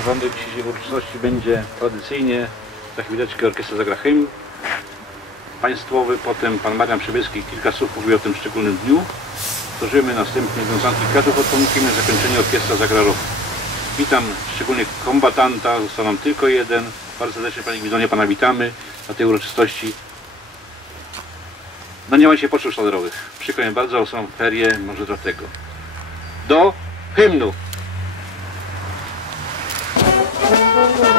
Porządek dzisiejszej uroczystości będzie tradycyjnie za chwileczkę orkiestra zagra hymn państwowy, potem pan Marian Przybylski kilka słów powie o tym szczególnym dniu. Złożymy następnie wiązanki kwiatów od pomnikiem na zakończenie orkiestra zagra rock. Witam szczególnie kombatanta, został nam tylko jeden. Bardzo serdecznie Panie Gwidonie Pana witamy na tej uroczystości. No nie ma dzisiaj potrzeb szladerowych. Przykro mi bardzo, są ferie, może dlatego. Do hymnu. Música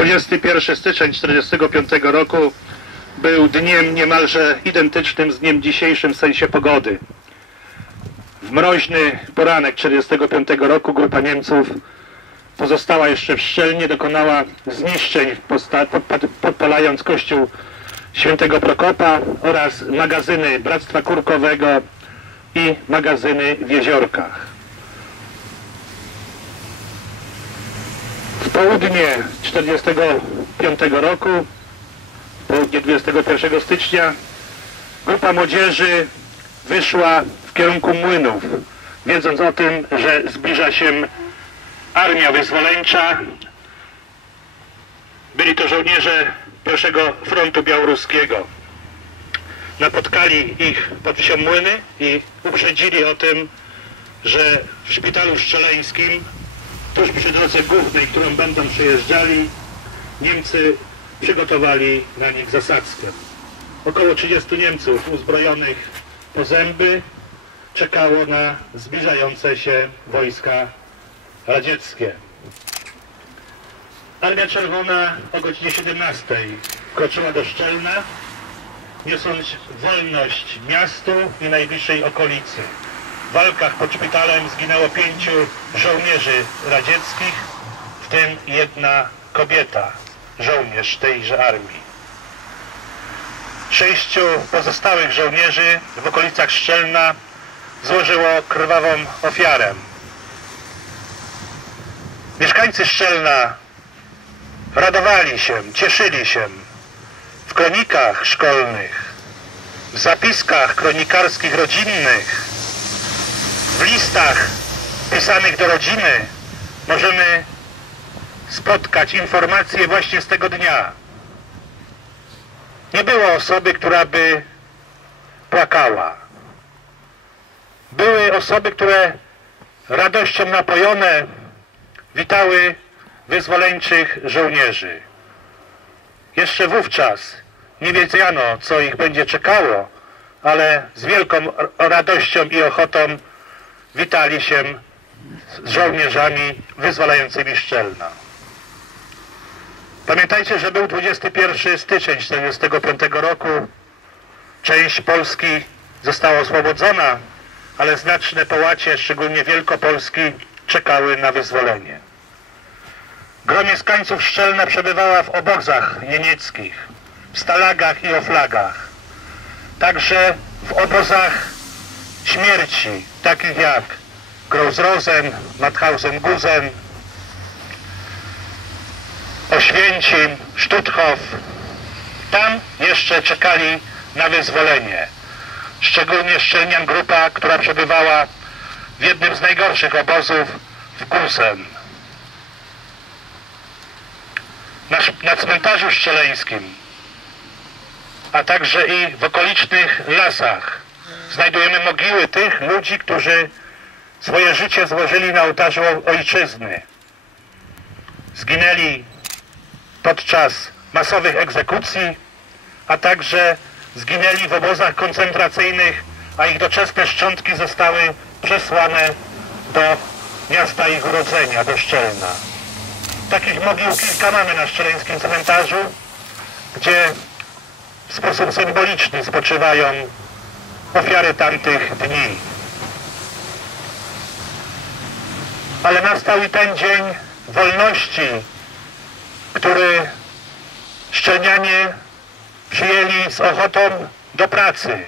21 styczeń 1945 roku był dniem niemalże identycznym z dniem dzisiejszym w sensie pogody. W mroźny poranek 1945 roku grupa Niemców pozostała jeszcze w Szczelnie, dokonała zniszczeń podpalając kościół świętego Prokopa oraz magazyny Bractwa Kurkowego i magazyny w Jeziorkach. Południe 1945 roku, południe 21 stycznia, grupa młodzieży wyszła w kierunku młynów, wiedząc o tym, że zbliża się armia wyzwoleńcza. Byli to żołnierze pierwszego frontu białoruskiego. Napotkali ich pod wsią Młyny i uprzedzili o tym, że w szpitalu szczeleńskim tuż przy drodze głównej, którą będą przejeżdżali, Niemcy przygotowali na nich zasadzkę. Około 30 Niemców uzbrojonych po zęby czekało na zbliżające się wojska radzieckie. Armia Czerwona o godzinie 17 kroczyła do Szczelna, niosąc wolność miastu i najbliższej okolicy. W walkach pod szpitalem zginęło pięciu żołnierzy radzieckich, w tym jedna kobieta, żołnierz tejże armii. Sześciu pozostałych żołnierzy w okolicach Szczelna złożyło krwawą ofiarę. Mieszkańcy Szczelna radowali się, cieszyli się w kronikach szkolnych, w zapiskach kronikarskich rodzinnych, w listach pisanych do rodziny możemy spotkać informacje właśnie z tego dnia. Nie było osoby, która by płakała. Były osoby, które radością napojone witały wyzwoleńczych żołnierzy. Jeszcze wówczas nie wiedziano, co ich będzie czekało, ale z wielką radością i ochotą witali się z żołnierzami wyzwalającymi Szczelna. Pamiętajcie, że był 21 styczeń 1945 roku. Część Polski została oswobodzona, ale znaczne połacie, szczególnie Wielkopolski, czekały na wyzwolenie. Gro mieszkańców Szczelna przebywała w obozach niemieckich, w stalagach i oflagach. Także w obozach śmierci, takich jak Großrosen, Mauthausen-Gusen, Oświęcim, Stutthof. Tam jeszcze czekali na wyzwolenie. Szczególnie Szczelnian grupa, która przebywała w jednym z najgorszych obozów w Gusen. Na, na cmentarzu szczeleńskim, a także i w okolicznych lasach znajdujemy mogiły tych ludzi, którzy swoje życie złożyli na ołtarzu ojczyzny. Zginęli podczas masowych egzekucji, a także zginęli w obozach koncentracyjnych, a ich doczesne szczątki zostały przesłane do miasta ich urodzenia, do Szczelna. Takich mogił kilka mamy na szczeleńskim cmentarzu, gdzie w sposób symboliczny spoczywają ofiary tamtych dni. Ale nastał i ten dzień wolności, który szczelnianie przyjęli z ochotą do pracy,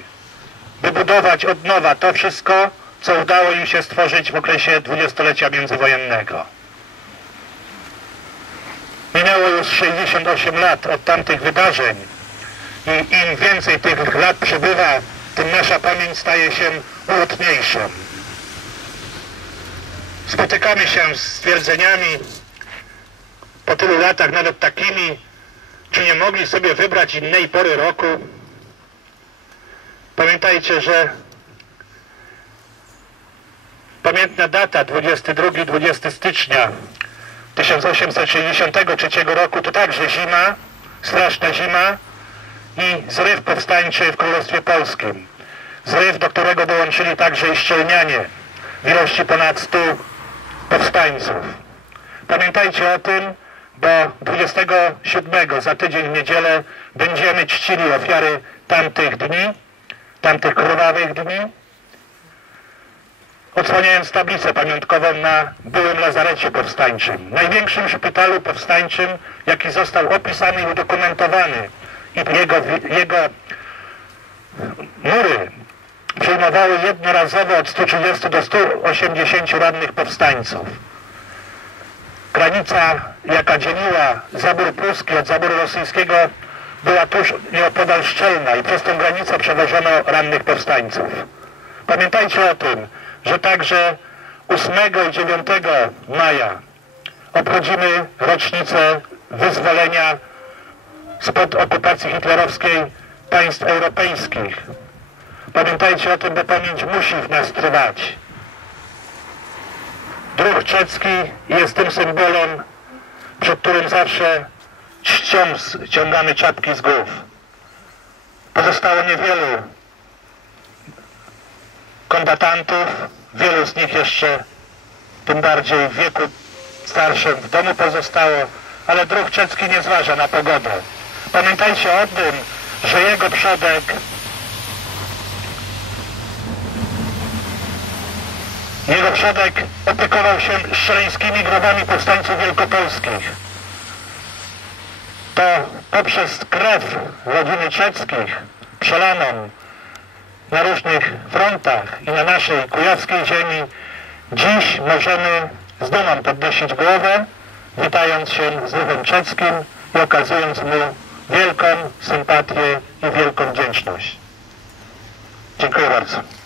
by budować od nowa to wszystko, co udało im się stworzyć w okresie dwudziestolecia międzywojennego. Minęło już 68 lat od tamtych wydarzeń i im więcej tych lat przybywa, tym nasza pamięć staje się ulotniejsza. Spotykamy się z stwierdzeniami po tylu latach, nawet takimi, czy nie mogli sobie wybrać innej pory roku. Pamiętajcie, że pamiętna data 22-20 stycznia 1863 roku to także zima, straszna zima i zryw powstańczy w Królestwie Polskim. Zryw, do którego dołączyli także i szczelnianie w ilości ponad 100 powstańców. Pamiętajcie o tym, bo 27 za tydzień w niedzielę będziemy czcili ofiary tamtych dni, tamtych krwawych dni, odsłaniając tablicę pamiątkową na byłym lazarecie powstańczym, największym szpitalu powstańczym, jaki został opisany i udokumentowany. Jego, jego mury przyjmowały jednorazowo od 130 do 180 rannych powstańców. Granica, jaka dzieliła zabór pruski od zaboru rosyjskiego, była tuż nieopodal szczelna i przez tę granicę przewożono rannych powstańców. Pamiętajcie o tym, że także 8 i 9 maja obchodzimy rocznicę wyzwolenia spod okupacji hitlerowskiej państw europejskich. Pamiętajcie o tym, bo pamięć musi w nas trwać. Druh czecki jest tym symbolem, przed którym zawsze czcią ściągamy czapki z głów. Pozostało niewielu kombatantów, wielu z nich jeszcze, tym bardziej w wieku starszym, w domu pozostało, ale druh czecki nie zważa na pogodę. Pamiętajcie o tym, że jego przodek jego przodek opiekował się szczeleńskimi grobami powstańców wielkopolskich. To poprzez krew rodziny czeckich przelaną na różnych frontach i na naszej kujawskiej ziemi dziś możemy z dumą podnosić głowę, witając się z ruchem czeskim i okazując mu wielką sympatię i wielką wdzięczność. Dziękuję bardzo.